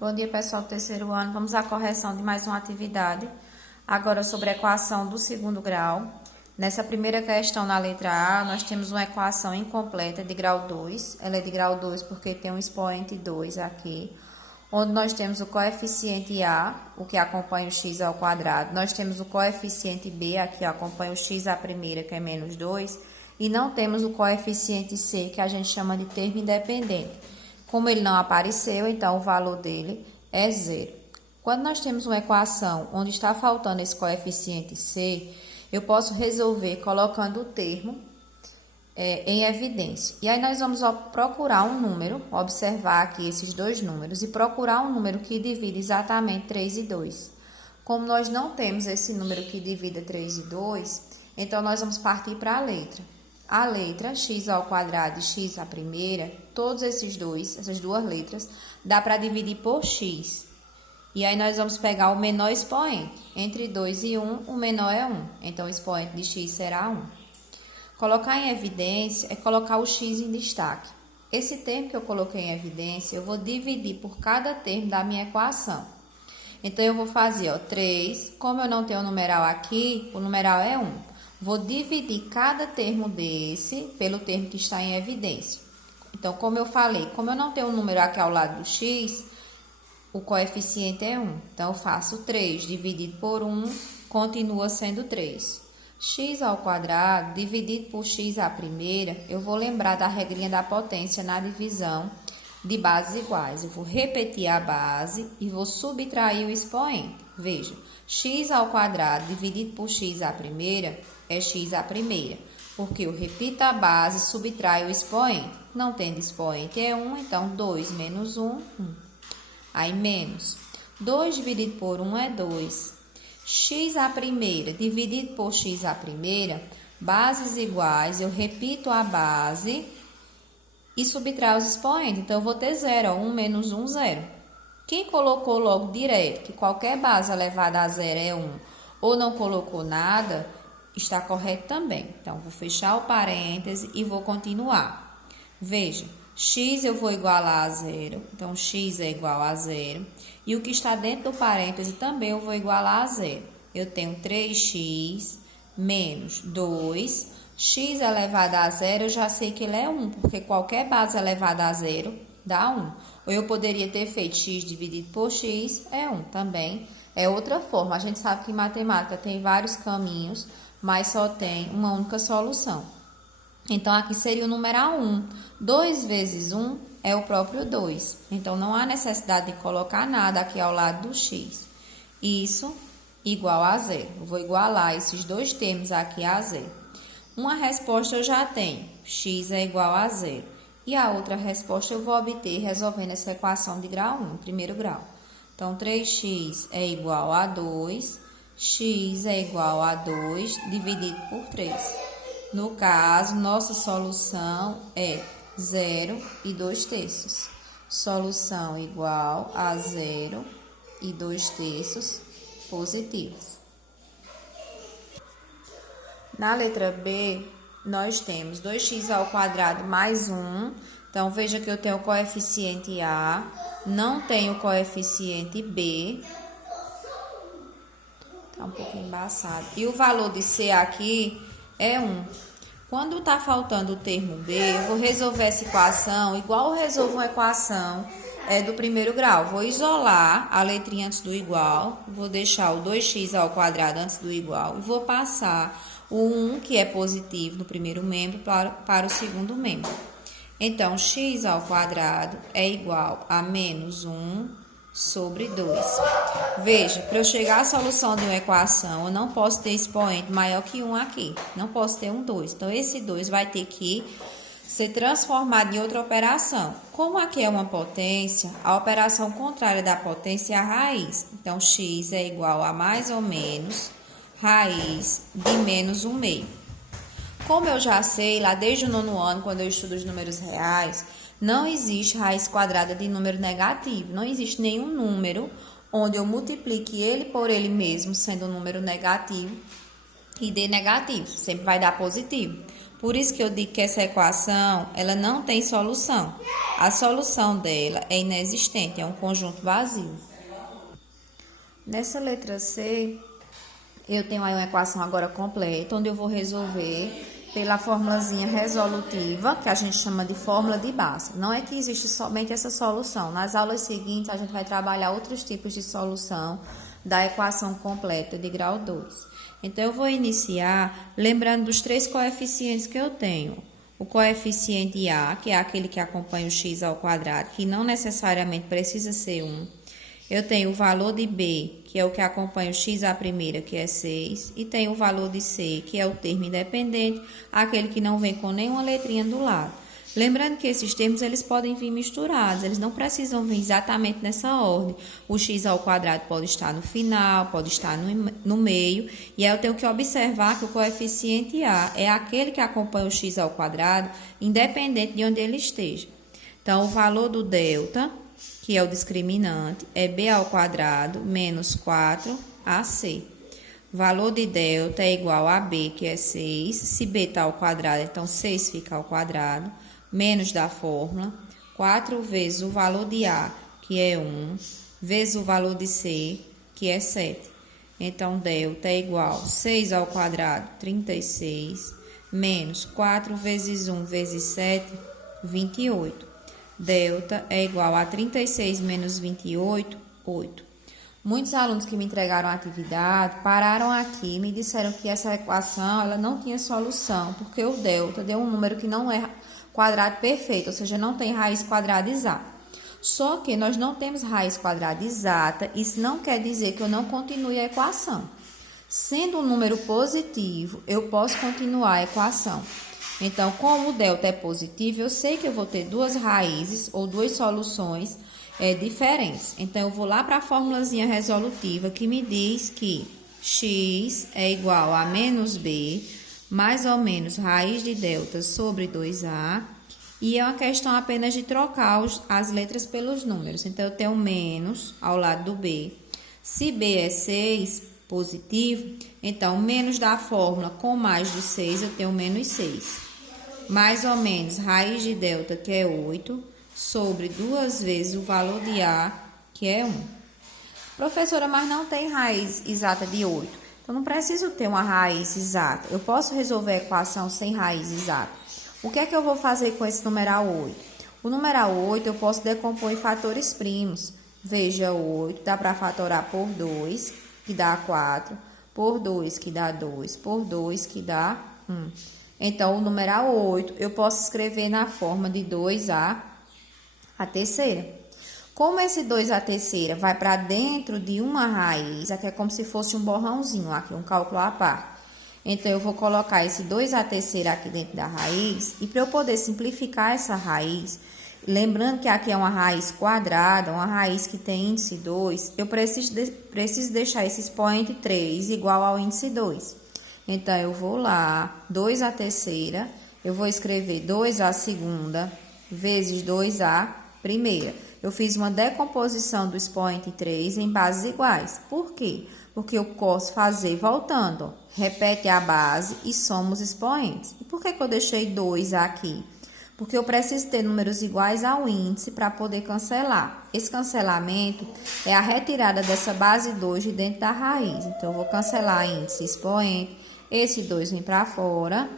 Bom dia, pessoal do terceiro ano. Vamos à correção de mais uma atividade. Agora sobre a equação do segundo grau. Nessa primeira questão, na letra A, nós temos uma equação incompleta de grau 2. Ela é de grau 2 porque tem um expoente 2 aqui. Onde nós temos o coeficiente A, o que acompanha o x ao quadrado. Nós temos o coeficiente B, aqui acompanha o x à primeira, que é menos 2. E não temos o coeficiente C, que a gente chama de termo independente. Como ele não apareceu, então o valor dele é zero. Quando nós temos uma equação onde está faltando esse coeficiente C, eu posso resolver colocando o termo em evidência. E aí nós vamos procurar um número, observar aqui esses dois números e procurar um número que divide exatamente 3 e 2. Como nós não temos esse número que divida 3 e 2, então nós vamos partir para a letra. A letra x ao quadrado e x à primeira, todos essas duas letras, dá para dividir por x. E aí nós vamos pegar o menor expoente. Entre 2 e 1, o menor é 1. Então, o expoente de x será 1. Colocar em evidência é colocar o x em destaque. Esse termo que eu coloquei em evidência, eu vou dividir por cada termo da minha equação. Então, eu vou fazer 3. Como eu não tenho o numeral aqui, o numeral é 1. Vou dividir cada termo desse pelo termo que está em evidência. Então, como eu falei, como eu não tenho o número aqui ao lado do x, o coeficiente é 1. Então, eu faço 3 dividido por 1, continua sendo 3. X ao quadrado dividido por x à primeira, eu vou lembrar da regrinha da potência na divisão de bases iguais. Eu vou repetir a base e vou subtrair o expoente. Veja, x ao quadrado dividido por x à primeira é x à primeira, porque eu repito a base e subtraio o expoente. Não tendo expoente é 1, então 2 menos 1, 1. Aí menos 2 dividido por 1 é 2. X à primeira dividido por x à primeira, bases iguais, eu repito a base e subtraio os expoentes. Então, eu vou ter 0, 1 menos 1, 0. Quem colocou logo direto que qualquer base elevada a 0 é 1 ou não colocou nada, está correto também. Então, vou fechar o parêntese e vou continuar. Veja, x eu vou igualar a 0, então x é igual a 0. E o que está dentro do parêntese também eu vou igualar a 0. Eu tenho 3x menos 2. X elevado a 0, eu já sei que ele é 1, porque qualquer base elevada a 0 dá 1. Ou eu poderia ter feito x dividido por x, é 1 também. É outra forma. A gente sabe que em matemática tem vários caminhos, mas só tem uma única solução. Então, aqui seria o numeral 1. 2 vezes 1 é o próprio 2. Então, não há necessidade de colocar nada aqui ao lado do x. Isso igual a 0. Eu vou igualar esses dois termos aqui a 0. Uma resposta eu já tenho. X é igual a 0. E a outra resposta eu vou obter resolvendo essa equação de grau 1, primeiro grau. Então, 3x é igual a 2. X é igual a 2 dividido por 3. No caso, nossa solução é 0 e 2 terços. Solução igual a 0 e 2 terços positivos. Na letra B, nós temos 2x ao quadrado mais 1. Então, veja que eu tenho o coeficiente A, não tenho o coeficiente B. Tá um pouquinho embaçado. E o valor de C aqui é 1. Quando está faltando o termo B, eu vou resolver essa equação igual eu resolvo uma equação do primeiro grau. Vou isolar a letrinha antes do igual, vou deixar o 2x ao quadrado antes do igual e vou passar o 1, que é positivo no primeiro membro, para o segundo membro. Então, x ao quadrado é igual a menos 1 sobre 2. Veja, para eu chegar à solução de uma equação, eu não posso ter expoente maior que 1 aqui. Não posso ter um 2. Então, esse 2 vai ter que ser transformado em outra operação. Como aqui é uma potência, a operação contrária da potência é a raiz. Então, x é igual a mais ou menos raiz de menos 1 meio. Como eu já sei, lá desde o nono ano, quando eu estudo os números reais, não existe raiz quadrada de número negativo. Não existe nenhum número onde eu multiplique ele por ele mesmo, sendo um número negativo, e dê negativo. Sempre vai dar positivo. Por isso que eu digo que essa equação, ela não tem solução. A solução dela é inexistente, é um conjunto vazio. Nessa letra C, eu tenho aí uma equação agora completa, onde eu vou resolver pela formulazinha resolutiva, que a gente chama de fórmula de Bhaskara. Não é que existe somente essa solução. Nas aulas seguintes, a gente vai trabalhar outros tipos de solução da equação completa de grau 2. Então, eu vou iniciar lembrando dos 3 coeficientes que eu tenho. O coeficiente A, que é aquele que acompanha o x ao quadrado, que não necessariamente precisa ser 1. Eu tenho o valor de B, que é o que acompanha o x à primeira, que é 6. E tenho o valor de C, que é o termo independente, aquele que não vem com nenhuma letrinha do lado. Lembrando que esses termos eles podem vir misturados, eles não precisam vir exatamente nessa ordem. O x ao quadrado pode estar no final, pode estar no meio. E aí eu tenho que observar que o coeficiente A é aquele que acompanha o x ao quadrado, independente de onde ele esteja. Então, o valor do delta, que é o discriminante, é b ao quadrado menos 4ac. O valor de delta é igual a b, que é 6. Se b está ao quadrado, então 6 fica ao quadrado. Menos da fórmula, 4 vezes o valor de a, que é 1, vezes o valor de c, que é 7. Então, delta é igual a 6 ao quadrado, 36, menos 4 vezes 1 vezes 7, 28. Delta é igual a 36 menos 28, 8. Muitos alunos que me entregaram a atividade pararam aqui e me disseram que essa equação ela não tinha solução, porque o delta deu um número que não é quadrado perfeito, ou seja, não tem raiz quadrada exata. Só que nós não temos raiz quadrada exata, isso não quer dizer que eu não continue a equação. Sendo um número positivo, eu posso continuar a equação. Então, como o delta é positivo, eu sei que eu vou ter duas raízes ou duas soluções diferentes. Então, eu vou lá para a formulazinha resolutiva que me diz que x é igual a menos b, mais ou menos raiz de delta sobre 2a, e é uma questão apenas de trocar as letras pelos números. Então, eu tenho menos ao lado do b. Se b é 6, positivo, então, menos da fórmula com mais do 6, eu tenho menos 6. Mais ou menos raiz de delta, que é 8, sobre 2 vezes o valor de a, que é 1. Professora, mas não tem raiz exata de 8. Eu não preciso ter uma raiz exata. Eu posso resolver a equação sem raiz exata. O que é que eu vou fazer com esse numeral 8? O numeral 8 eu posso decompor em fatores primos. Veja, 8 dá para fatorar por 2, que dá 4, por 2, que dá 2, por 2, que dá 1. Então, o numeral 8 eu posso escrever na forma de 2a terceira. Como esse 2 a terceira vai para dentro de uma raiz, aqui é como se fosse um borrãozinho, aqui um cálculo à parte. Então, eu vou colocar esse 2 a terceira aqui dentro da raiz. E para eu poder simplificar essa raiz, lembrando que aqui é uma raiz quadrada, uma raiz que tem índice 2, eu preciso deixar esse expoente 3 igual ao índice 2. Então, eu vou lá, 2 a terceira, eu vou escrever 2 a segunda vezes 2 a primeira. Eu fiz uma decomposição do expoente 3 em bases iguais. Por quê? Porque eu posso fazer voltando. Repete a base e soma os expoentes. E por que eu deixei 2 aqui? Porque eu preciso ter números iguais ao índice para poder cancelar. Esse cancelamento é a retirada dessa base 2 de dentro da raiz. Então, eu vou cancelar índice e expoente. Esse 2 vem para fora.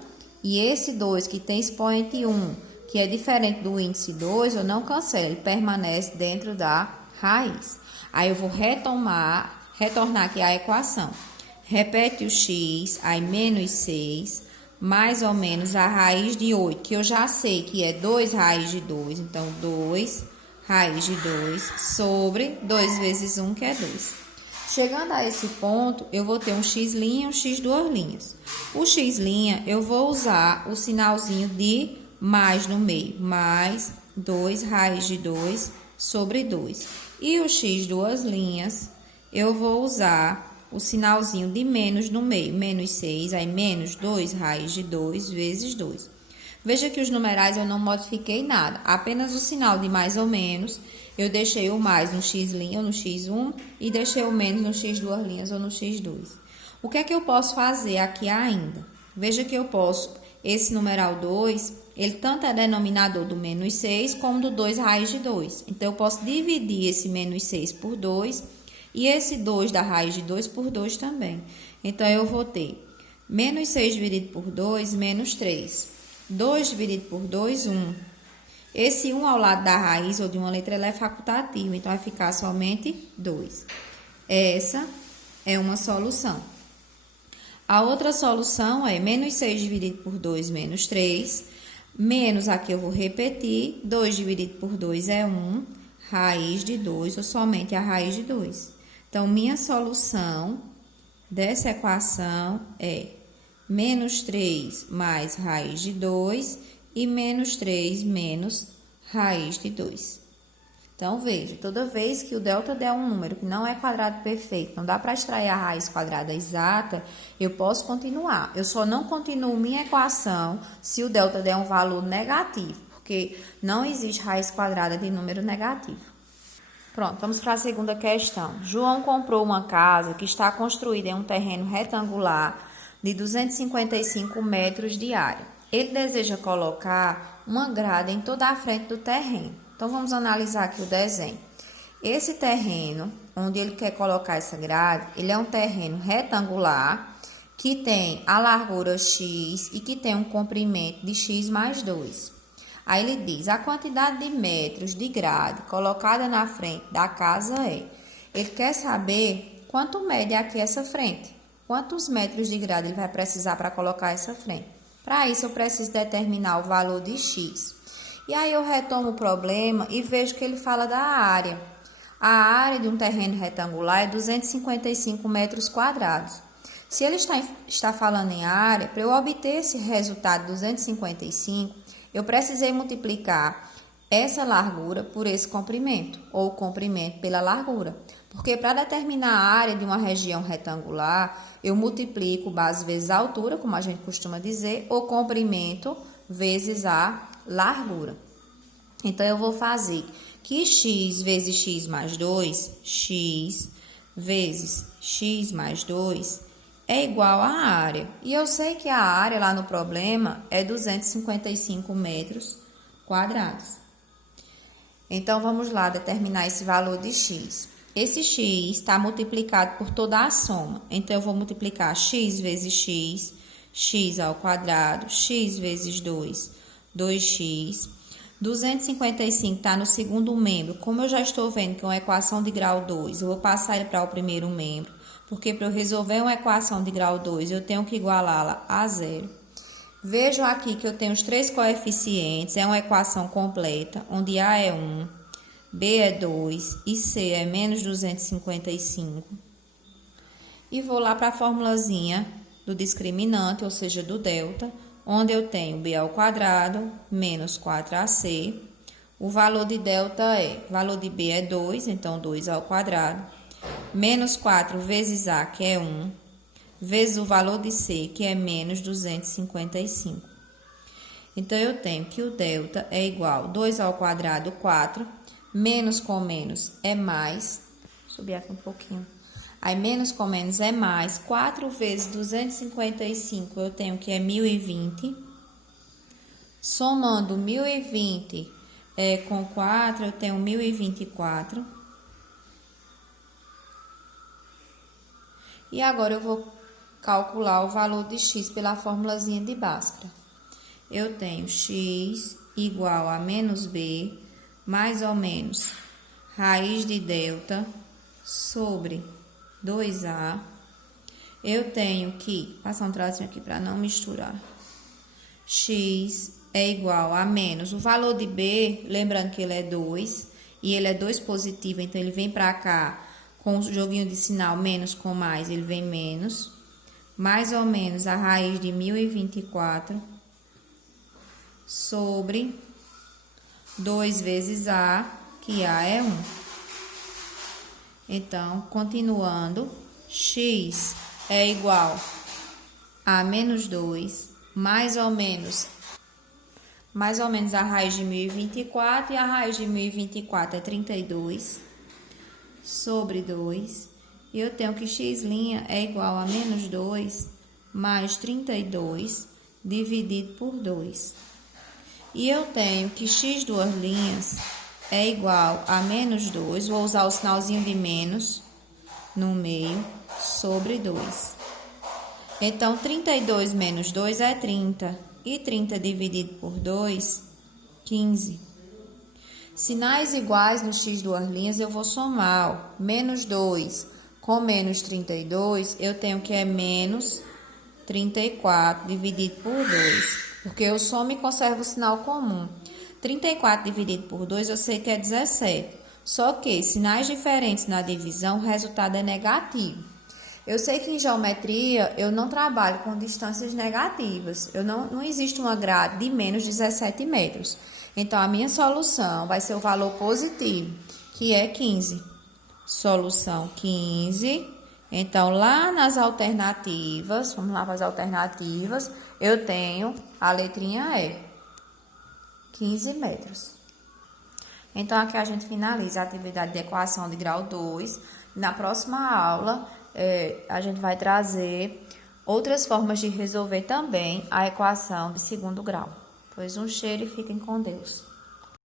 E esse 2 que tem expoente 1, que é diferente do índice 2, eu não cancelo, ele permanece dentro da raiz. Aí eu vou retornar aqui a equação. Repete o x, aí menos 6, mais ou menos a raiz de 8, que eu já sei que é 2 raiz de 2. Então, 2 raiz de 2 sobre 2 vezes 1, que é 2. Chegando a esse ponto, eu vou ter um x' e um x duas linhas. O x' eu vou usar o sinalzinho de mais no meio, mais 2 raiz de 2 sobre 2. E o x duas linhas, eu vou usar o sinalzinho de menos no meio, menos 6, aí menos 2 raiz de 2 vezes 2. Veja que os numerais eu não modifiquei nada, apenas o sinal de mais ou menos, eu deixei o mais no x' ou no x1 e deixei o menos no x duas linhas ou no x2. O que é que eu posso fazer aqui ainda? Veja que eu posso esse numeral 2, ele tanto é denominador do menos 6 como do 2 raiz de 2. Então, eu posso dividir esse menos 6 por 2 e esse 2 da raiz de 2 por 2 também. Então, eu vou ter menos 6 dividido por 2, menos 3. 2 dividido por 2, 1. Esse 1 ao lado da raiz ou de uma letra ela é facultativo, então vai ficar somente 2. Essa é uma solução. A outra solução é menos 6 dividido por 2, menos 3. Menos, aqui eu vou repetir, 2 dividido por 2 é 1, raiz de 2, ou somente a raiz de 2. Então, minha solução dessa equação é menos 3 mais raiz de 2 e menos 3 menos raiz de 2. Então, veja, toda vez que o delta der um número que não é quadrado perfeito, não dá para extrair a raiz quadrada exata, eu posso continuar. Eu só não continuo minha equação se o delta der um valor negativo, porque não existe raiz quadrada de número negativo. Pronto, vamos para a segunda questão. João comprou uma casa que está construída em um terreno retangular de 255 metros de área. Ele deseja colocar uma grade em toda a frente do terreno. Então, vamos analisar aqui o desenho. Esse terreno, onde ele quer colocar essa grade, ele é um terreno retangular que tem a largura x e que tem um comprimento de x mais 2. Aí ele diz, a quantidade de metros de grade colocada na frente da casa é. Ele quer saber quanto mede aqui essa frente. Quantos metros de grade ele vai precisar para colocar essa frente. Para isso, eu preciso determinar o valor de x. E aí, eu retomo o problema e vejo que ele fala da área. A área de um terreno retangular é 255 metros quadrados. Se ele está falando em área, para eu obter esse resultado de 255, eu precisei multiplicar essa largura por esse comprimento, ou o comprimento pela largura. Porque para determinar a área de uma região retangular, eu multiplico base vezes a altura, como a gente costuma dizer, ou comprimento vezes a largura. Então, eu vou fazer que x vezes x mais 2, x vezes x mais 2 é igual à área. E eu sei que a área lá no problema é 255 metros quadrados. Então, vamos lá determinar esse valor de x. Esse x está multiplicado por toda a soma. Então, eu vou multiplicar x vezes x, x ao quadrado, x vezes 2, 2x. 255 está no segundo membro. Como eu já estou vendo que é uma equação de grau 2, eu vou passar ele para o primeiro membro. Porque para eu resolver uma equação de grau 2, eu tenho que igualá-la a zero. Vejam aqui que eu tenho os três coeficientes. É uma equação completa, onde A é 1, B é 2 e C é menos 255. E vou lá para a formulazinha do discriminante, ou seja, do delta, onde eu tenho B ao quadrado menos 4AC. O valor de delta valor de B é 2, então 2 ao quadrado, menos 4 vezes A, que é 1, vezes o valor de C, que é menos 255. Então, eu tenho que o delta é igual a 2 ao quadrado, 4, menos com menos é mais, vou subir aqui um pouquinho. Aí, menos com menos é mais, 4 vezes 255 eu tenho que é 1020. Somando 1020 com 4, eu tenho 1024. E agora eu vou calcular o valor de x pela formulazinha de Bhaskara. Eu tenho x igual a menos b, mais ou menos, raiz de delta sobre 2A. Eu tenho que, passar um tracinho aqui para não misturar. X é igual a menos. O valor de B, lembrando que ele é 2, e ele é 2 positivo, então ele vem para cá com o joguinho de sinal menos com mais, ele vem menos. Mais ou menos a raiz de 1024 sobre 2 vezes A, que A é 1. Então, continuando, x é igual a menos 2, mais ou menos a raiz de 1024, e a raiz de 1024 é 32, sobre 2, e eu tenho que x' é igual a menos 2 mais 32, dividido por 2. E eu tenho que x duas linhas é igual a menos 2. Vou usar o sinalzinho de menos no meio, sobre 2. Então, 32 menos 2 é 30. E 30 dividido por 2, 15. Sinais iguais no x duas linhas, eu vou somar. Menos 2 com menos 32, eu tenho que é menos 34 dividido por 2. Porque eu somo e conservo o sinal comum. 34 dividido por 2, eu sei que é 17. Só que, sinais diferentes na divisão, o resultado é negativo. Eu sei que em geometria eu não trabalho com distâncias negativas. Não existe uma grade de menos 17 metros. Então, a minha solução vai ser o valor positivo, que é 15. Solução 15. Então, lá nas alternativas, vamos lá para as alternativas, eu tenho a letrinha E, 15 metros. Então, aqui a gente finaliza a atividade de equação de grau 2. Na próxima aula, a gente vai trazer outras formas de resolver também a equação de segundo grau. Pois um cheiro e fiquem com Deus.